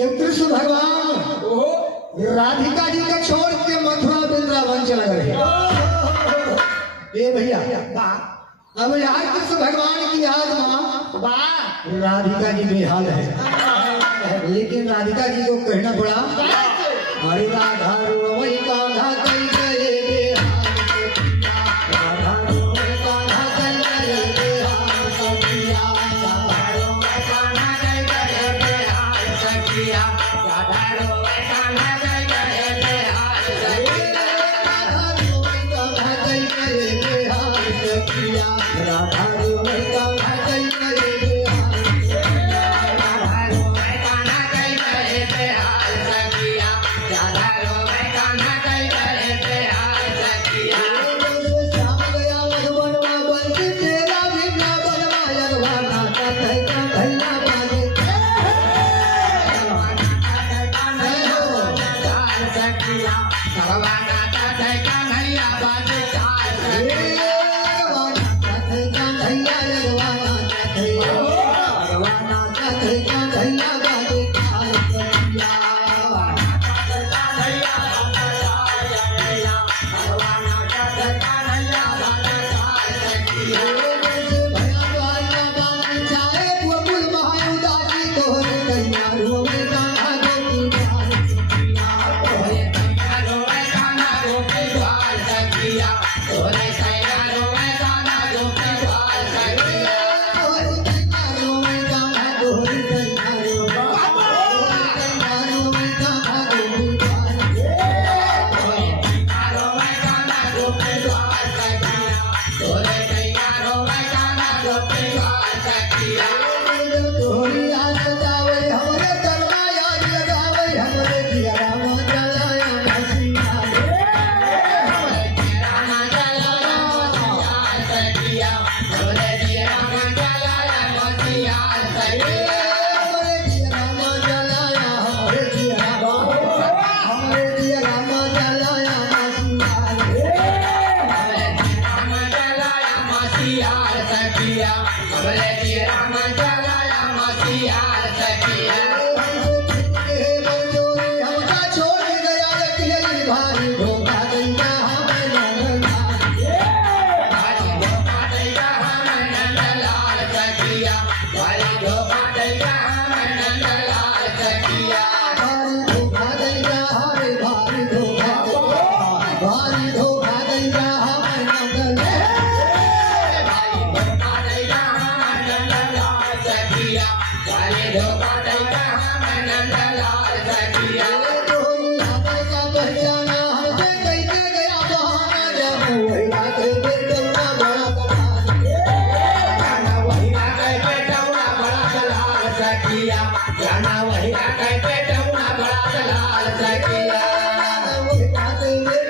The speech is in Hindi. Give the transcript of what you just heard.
जब कृष्ण भगवान राधिका जी का छोड़ के मथुरा वृंदावन चला गए। ए भैया अब यार कृष्ण भगवान की याद में राधिका जी बेहाल है, लेकिन राधिका जी को कहना पड़ा हरे राधा रोवई कान्हा कई गए बेहाल, राधा रोवई कान्हा कई गए बेहाल सखिया, राधा रोवई कान्हा कई गए बेहाल सखिया, राधा रोवई कान्हा कई गए बेहाल सखिया, राधा रोवई कान्हा कई गए बेहाल सखिया, राधा रोवई कान्हा कई गए बेहाल सखिया, राधा रोवई कान्हा कई गए बेहाल सखिया, राधा रोवई कान्हा कई गए बेहाल सखिया। श्याम गया मधुबनवा बंसी तेरा बिना बनवा यगवाना का धैया धैया बाजे सखिया, भगवाना का धैया धैया बाजे भगवाना का धैया धैया बाजे जाना वही